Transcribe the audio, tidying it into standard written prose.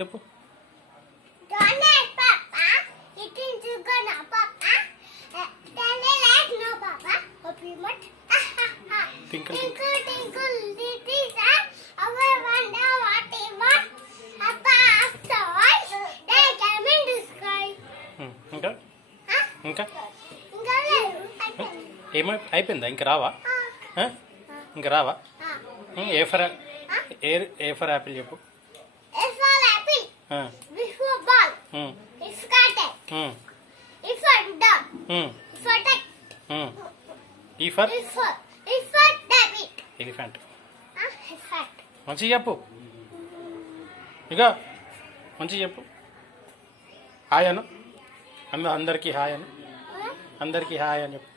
చెప్పు. Donut, Papa. Eating sugar, no, Papa. Standing like no, Papa. Happy much. Tinkle, Tinkle, tinkle, little star. I wonder what it was. Papa asked the voice. They came in the sky. ఇంకా Huh? ఇంకా ఇంకా లేదు. అయిపోయింది. అయిపోయిందా? ఇంక రావా? ఇంక రావా? A for A for Apple చెప్పు. It's for apple. It's for ball. It's carrot. It's for dog. It's for duck. ఈ for It's for rabbit. Elephant. It's for. మంచిగా చెప్పు. ఇక మంచిగా చెప్పు. హాయ్ అను. అందరికీ హాయ్ అను. అందరికీ హాయ్ అని చెప్పు.